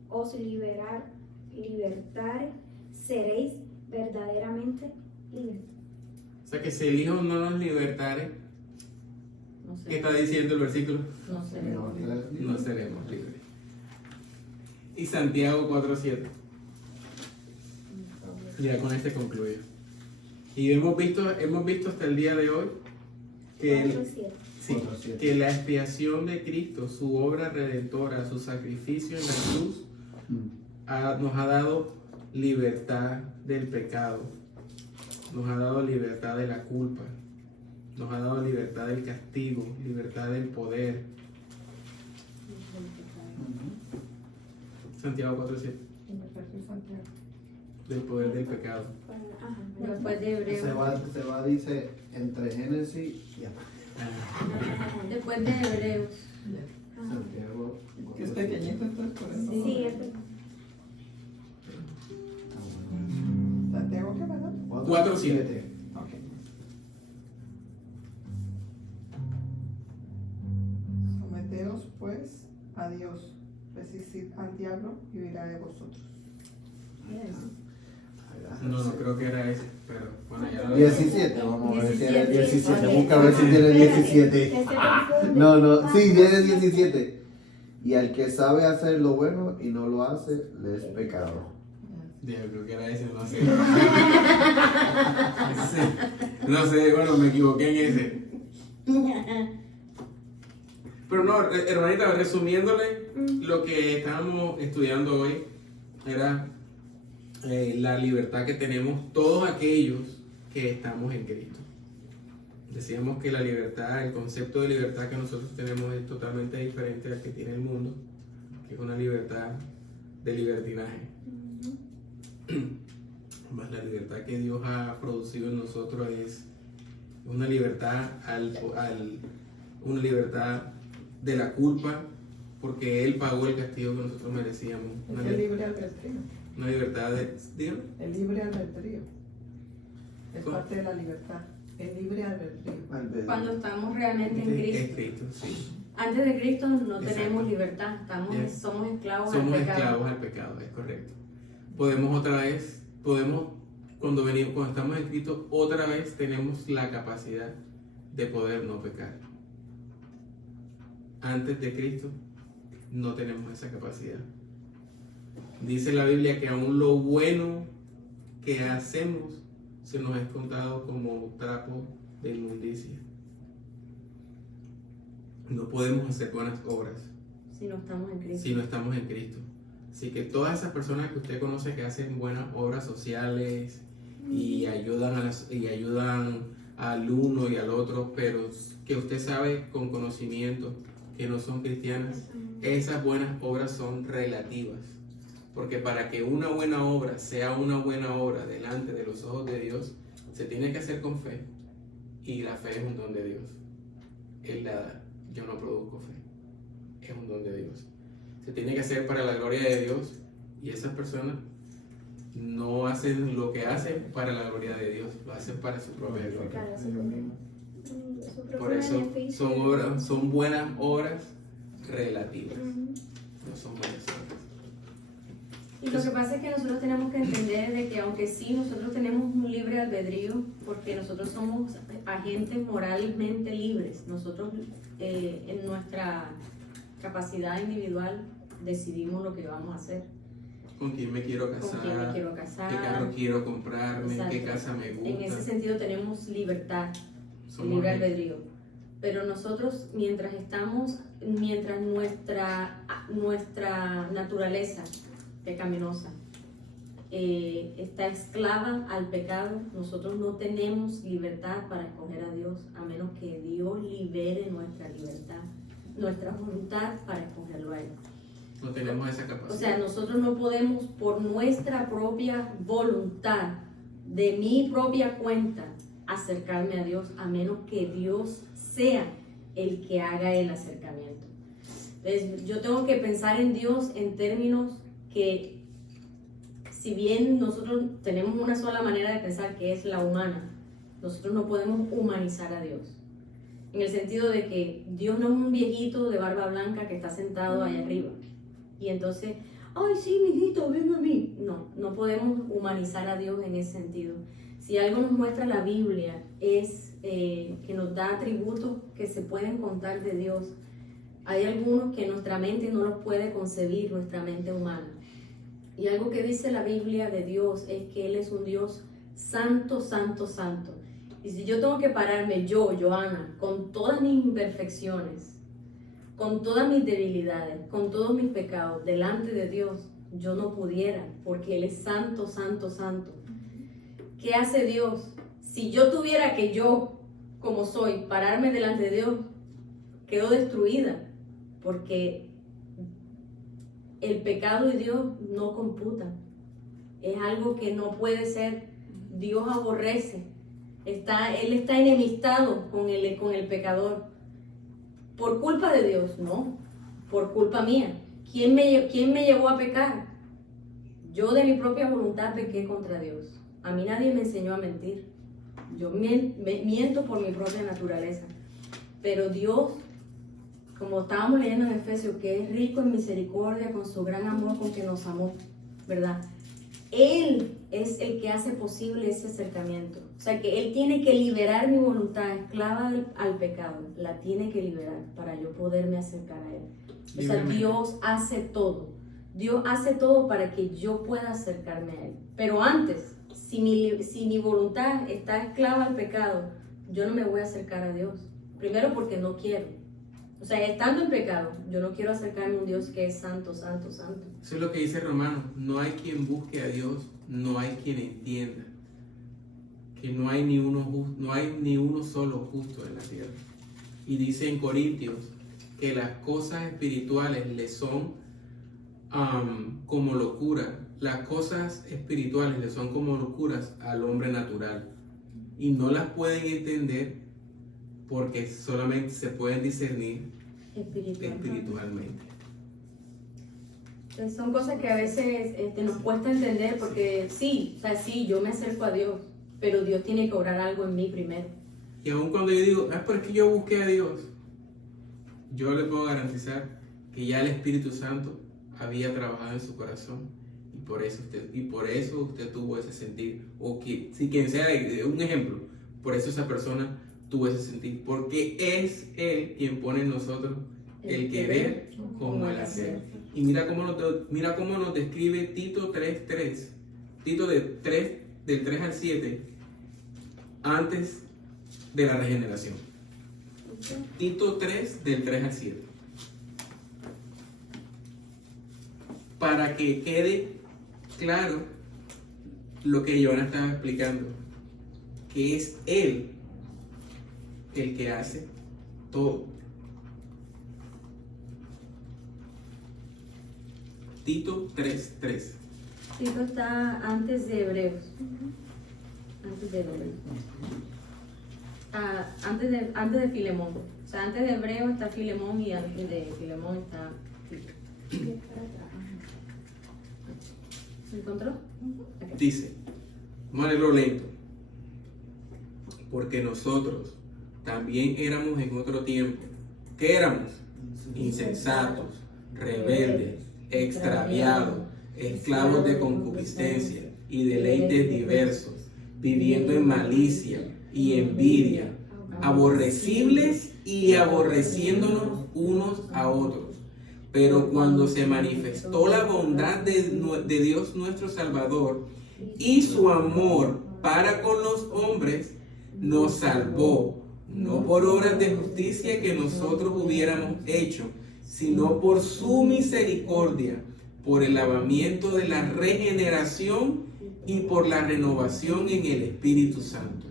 os libertare, seréis verdaderamente libres. O sea que si el Hijo no nos libertare, No sé. ¿qué está diciendo el versículo? No sé. No seremos libres. Y Santiago 4:7. Ya con este concluyo. Y hemos visto hasta el día de hoy que, 4:7. sí, 4:7. que la expiación de Cristo, su obra redentora, su sacrificio en la cruz, nos ha dado libertad del pecado. nos ha dado libertad de la culpa, nos ha dado libertad del castigo, libertad del poder. Santiago 4:7, del poder del pecado. Después de Hebreos. Se va, dice, entre Génesis y Después de Hebreos. Santiago. Que es pequeñito, entonces por eso. Sí, es verdad. Santiago, ¿qué pasa? 4:7. Ok. Someteos pues a Dios, resistid al diablo y huirá de vosotros. No creo que era ese, pero bueno, ya lo 17, vamos a ver si era el 17. Ok. Busca a ver si tiene 17. Ese confunde. No, sí, tiene 17. Y al que sabe hacer lo bueno y no lo hace, le es pecado. Yo creo que era ese, no sé. No sé, bueno, me equivoqué en ese. Pero no, hermanita, resumiéndole, lo que estábamos estudiando hoy era la libertad que tenemos todos aquellos que estamos en Cristo. Decíamos que la libertad, el concepto de libertad que nosotros tenemos es totalmente diferente al que tiene el mundo, que es una libertad de libertinaje. Más la libertad que Dios ha producido en nosotros es una libertad una libertad de la culpa, porque Él pagó el castigo que nosotros merecíamos. Es el libre albedrío. Una libertad de... dígame. El libre albedrío. Es ¿Cómo? parte de la libertad. El libre albedrío. Cuando estamos realmente en Es Cristo. Cristo, sí. Antes de Cristo no Exacto. tenemos libertad, Yes. somos esclavos Somos al pecado. esclavos al pecado, es correcto. Cuando estamos en Cristo, otra vez tenemos la capacidad de poder no pecar. Antes de Cristo no tenemos esa capacidad. Dice la Biblia que aún lo bueno que hacemos se nos es contado como trapo de inmundicia. No podemos hacer buenas obras Si no estamos en Cristo. si no estamos en Cristo. Así que todas esas personas que usted conoce que hacen buenas obras sociales y ayudan al uno y al otro, pero que usted sabe con conocimiento que no son cristianas, esas buenas obras son relativas. Porque para que una buena obra sea una buena obra delante de los ojos de Dios, se tiene que hacer con fe. Y la fe es un don de Dios. Él la da. Yo no produzco fe. Es un don de Dios. Se tiene que hacer para la gloria de Dios. Y esas personas no hacen lo que hacen para la gloria de Dios. Lo hacen para su propia gloria. Claro, su propio Por eso beneficio. son buenas obras relativas. No son buenas obras. Y lo que pasa es que nosotros tenemos que entender de que aunque sí nosotros tenemos un libre albedrío, porque nosotros somos agentes moralmente libres, nosotros en nuestra capacidad individual decidimos lo que vamos a hacer, ¿Con quién me quiero casar? con quién me quiero casar. ¿Qué carro quiero comprarme? Exacto. ¿Qué casa me gusta? En ese sentido tenemos libertad, Somos libre libres. albedrío. Pero nosotros mientras nuestra naturaleza pecaminosa está esclava al pecado, nosotros no tenemos libertad para escoger a Dios, a menos que Dios libere nuestra libertad, nuestra voluntad para escogerlo a Él. No tenemos esa capacidad. O sea, nosotros no podemos por nuestra propia voluntad, de mi propia cuenta, acercarme a Dios, a menos que Dios sea el que haga el acercamiento. Entonces, yo tengo que pensar en Dios en términos que, si bien nosotros tenemos una sola manera de pensar, que es la humana, nosotros no podemos humanizar a Dios. En el sentido de que Dios no es un viejito de barba blanca que está sentado allá arriba. Y entonces, ay, sí, mijito, ven a mí. No podemos humanizar a Dios en ese sentido. Si algo nos muestra la Biblia es que nos da atributos que se pueden contar de Dios. Hay algunos que nuestra mente no los puede concebir, nuestra mente humana. Y algo que dice la Biblia de Dios es que Él es un Dios santo, santo, santo. Y si yo tengo que pararme, yo, Joana, con todas mis imperfecciones, con todas mis debilidades, con todos mis pecados, delante de Dios, yo no pudiera, porque Él es santo, santo, santo. ¿Qué hace Dios? si yo tuviera que yo, como soy, pararme delante de Dios, quedo destruida, porque el pecado y Dios no computan. Es algo que no puede ser. Dios aborrece. Él está enemistado con el pecador. ¿Por culpa de Dios? No. Por culpa mía. ¿Quién me llevó a pecar? Yo de mi propia voluntad pequé contra Dios. A mí nadie me enseñó a mentir. Yo miento por mi propia naturaleza. Pero Dios, como estábamos leyendo en Efesios, que es rico en misericordia con su gran amor con que nos amó, ¿verdad? Él es el que hace posible ese acercamiento. O sea que Él tiene que liberar mi voluntad esclava al pecado. La tiene que liberar para yo poderme acercar a Él. O sea, Dios hace todo. Dios hace todo para que yo pueda acercarme a Él. Pero antes, si mi voluntad está esclava al pecado, yo no me voy a acercar a Dios. Primero porque no quiero. O sea, estando en pecado, yo no quiero acercarme a un Dios que es santo, santo, santo. Eso es lo que dice Romanos. No hay quien busque a Dios, no hay quien entienda. Que no hay ni uno solo justo en la tierra. Y dice en Corintios que las cosas espirituales le son como locura. Las cosas espirituales le son como locuras al hombre natural. Y no las pueden entender porque solamente se pueden discernir espiritualmente. Entonces son cosas que a veces nos cuesta entender porque sí, yo me acerco a Dios, pero Dios tiene que obrar algo en mí primero. Y aun cuando yo digo, pero es que yo busqué a Dios, yo le puedo garantizar que ya el Espíritu Santo había trabajado en su corazón y por eso usted tuvo ese sentir. O que, si quien sea, un ejemplo, por eso esa persona tuvo ese sentir, porque es Él quien pone en nosotros el querer como el hacer. Y mira cómo nos describe Tito 3:3, Tito del 3 al 7, antes de la regeneración. Tito 3, del 3 al 7. Para que quede claro lo que Joana estaba explicando, que es Él el que hace todo. Tito 3:3. Tito está antes de Hebreos. Antes de Hebreos. Antes de Filemón. O sea, antes de Hebreos está Filemón y antes de Filemón está Tito. ¿Se encontró? Okay. Dice, vamos a leerlo lento. Porque nosotros también éramos en otro tiempo. ¿Qué éramos? Insensatos, rebeldes, extraviados, esclavos de concupiscencia y deleites diversos, viviendo en malicia y envidia, aborrecibles y aborreciéndonos unos a otros. Pero cuando se manifestó la bondad de Dios nuestro Salvador y su amor para con los hombres, nos salvó, no por obras de justicia que nosotros hubiéramos hecho, sino por su misericordia, por el lavamiento de la regeneración y por la renovación en el Espíritu Santo,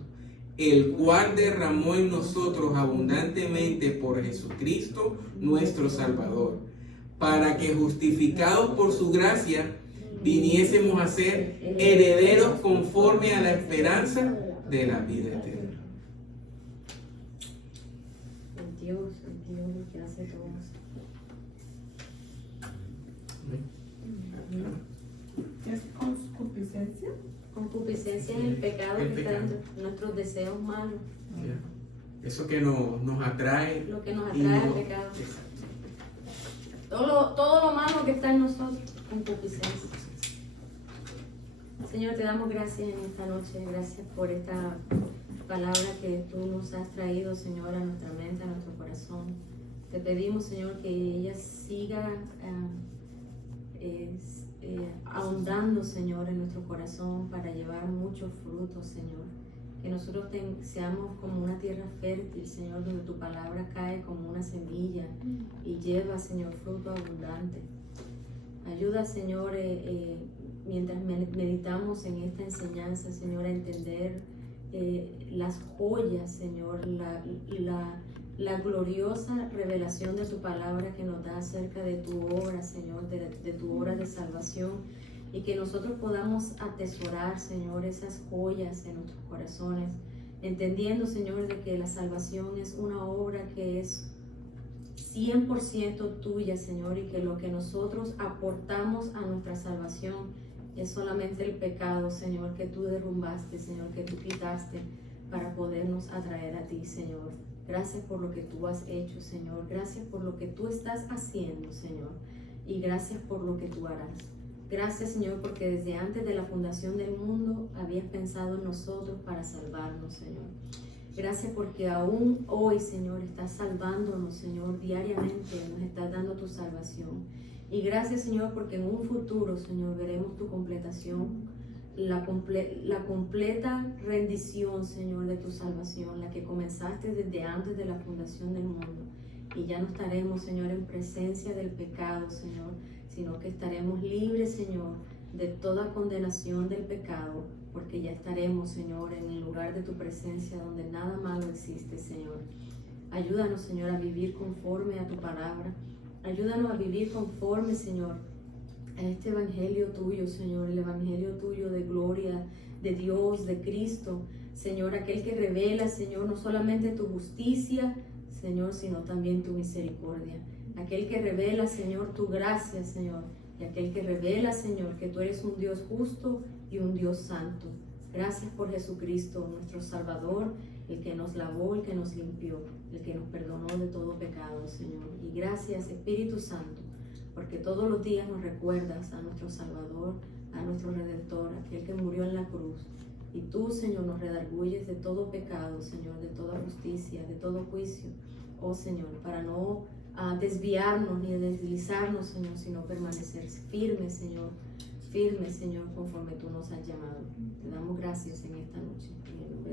el cual derramó en nosotros abundantemente por Jesucristo nuestro Salvador, para que justificados por su gracia viniésemos a ser herederos conforme a la esperanza de la vida eterna. El Dios que hace todo eso. ¿Qué es concupiscencia? Concupiscencia es el pecado que está dentro de nuestros deseos malos. Ya. Eso que nos atrae. Lo que nos atrae al pecado. Exacto. Todo lo malo que está en nosotros, concupiscencia. Señor, te damos gracias en esta noche. Gracias por esta palabra que tú nos has traído, Señor, a nuestra mente, a nuestro corazón. Te pedimos, Señor, que ella siga ahondando, Señor, en nuestro corazón para llevar muchos frutos, Señor. Que nosotros seamos como una tierra fértil, Señor, donde tu palabra cae como una semilla y lleva, Señor, fruto abundante. Ayuda, Señor, mientras meditamos en esta enseñanza, Señor, a entender las joyas, Señor, la gloriosa revelación de tu palabra que nos da acerca de tu obra, Señor, de tu obra de salvación, y que nosotros podamos atesorar, Señor, esas joyas en nuestros corazones, entendiendo, Señor, de que la salvación es una obra que es 100% tuya, Señor, y que lo que nosotros aportamos a nuestra salvación es solamente el pecado, Señor, que tú derrumbaste, Señor, que tú quitaste para podernos atraer a ti, Señor. Gracias por lo que tú has hecho, Señor. Gracias por lo que tú estás haciendo, Señor. Y gracias por lo que tú harás. Gracias, Señor, porque desde antes de la fundación del mundo habías pensado en nosotros para salvarnos, Señor. Gracias porque aún hoy, Señor, estás salvándonos, Señor, diariamente nos estás dando tu salvación. Y gracias, Señor, porque en un futuro, Señor, veremos tu completación, la completa rendición, Señor, de tu salvación, la que comenzaste desde antes de la fundación del mundo. Y ya no estaremos, Señor, en presencia del pecado, Señor, sino que estaremos libres, Señor, de toda condenación del pecado, porque ya estaremos, Señor, en el lugar de tu presencia donde nada malo existe, Señor. Ayúdanos, Señor, a vivir conforme a tu palabra. Ayúdanos a vivir conforme, Señor, a este evangelio tuyo, Señor, el evangelio tuyo de gloria, de Dios, de Cristo, Señor, aquel que revela, Señor, no solamente tu justicia, Señor, sino también tu misericordia. Aquel que revela, Señor, tu gracia, Señor, y aquel que revela, Señor, que tú eres un Dios justo y un Dios santo. Gracias por Jesucristo, nuestro Salvador, el que nos lavó, el que nos limpió, el que nos perdonó de todo pecado, Señor. Y gracias, Espíritu Santo, porque todos los días nos recuerdas a nuestro Salvador, a nuestro Redentor, aquel que murió en la cruz. Y tú, Señor, nos redarguyes de todo pecado, Señor, de toda justicia, de todo juicio, oh Señor, para no desviarnos ni deslizarnos, Señor, sino permanecer firmes, Señor, conforme tú nos has llamado. Te damos gracias en esta noche. En el nombre de